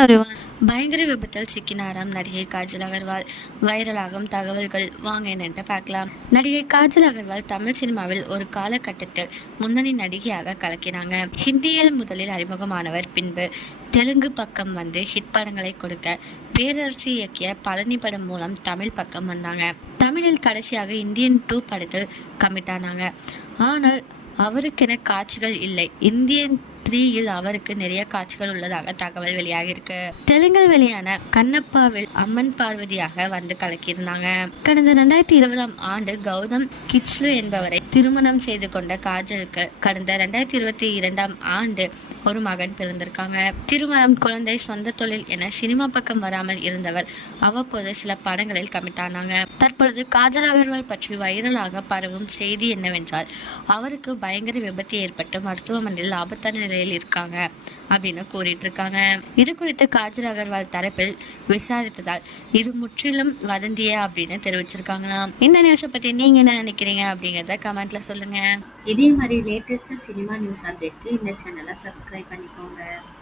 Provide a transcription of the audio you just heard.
everyone. பயங்கர விபத்தில் சிக்கினாராம் நடிகை காஜல் அகர்வால். வைரலாகும் தகவல்கள் வாங்க என்னென்று பார்க்கலாம். நடிகை காஜல் அகர்வால் தமிழ் சினிமாவில் ஒரு காலகட்டத்தில் முன்னணி நடிகையாக கலக்கினாங்க. ஹிந்தியில் முதலில் அறிமுகமானவர் பின்பு தெலுங்கு பக்கம் வந்து ஹிட் படங்களை கொடுக்க பேரரசு இயக்கிய பழனி படம் மூலம் தமிழ் பக்கம் வந்தாங்க. தமிழில் கடைசியாக இந்தியன் டூ படத்தில் கமிட் ஆனாங்க ஆனால் அவருக்கென காட்சிகள் இல்லை. இந்தியன் த்ரீயில் அவருக்கு நிறைய காட்சிகள் உள்ளதாக தகவல் வெளியாகி இருக்கு தெலுங்கில் வெளியான கண்ணப்பாவில் அம்மன் பார்வதியாக வந்து கலக்கியிருந்தாங்க. கடந்த ரெண்டாயிரத்தி இருபதாம் ஆண்டு கௌதம் கிச்லு என்பவரை திருமணம் செய்து கொண்ட காஜலுக்கு கடந்த ரெண்டாயிரத்தி இருபத்தி இரண்டாம் ஆண்டு ஒரு மகன் பிறந்திருக்காங்க. திருமணம் குழந்தை சொந்த தொழில் என சினிமா பக்கம் வராமல் இருந்தவர் அவ்வப்போது சில படங்களில் கமிட் ஆனாங்க. தற்பொழுது காஜல் அகர்வால் பற்றி வைரலாக பரவும் செய்தி என்னவென்றால் அவருக்கு பயங்கர விபத்து ஏற்பட்டு மருத்துவமனையில் ஆபத்தான நிலையில் இருக்காங்க அப்படின்னு கூறிட்டு இருக்காங்க இது குறித்து காஜல் அகர்வால் தரப்பில் விசாரித்ததால் இது முற்றிலும் வதந்தியே அப்படின்னு தெரிவிச்சிருக்காங்களாம். இந்த நியூஸை பத்தி நீங்க என்ன நினைக்கிறீங்க அப்படிங்கறத கமெண்ட்ல சொல்லுங்க. இதே மாதிரி லேட்டஸ்ட் சினிமா நியூஸ் அப்டேட்க்கு இந்த சேனலை சப்ஸ்கிரைப் பண்ணிக்கோங்க.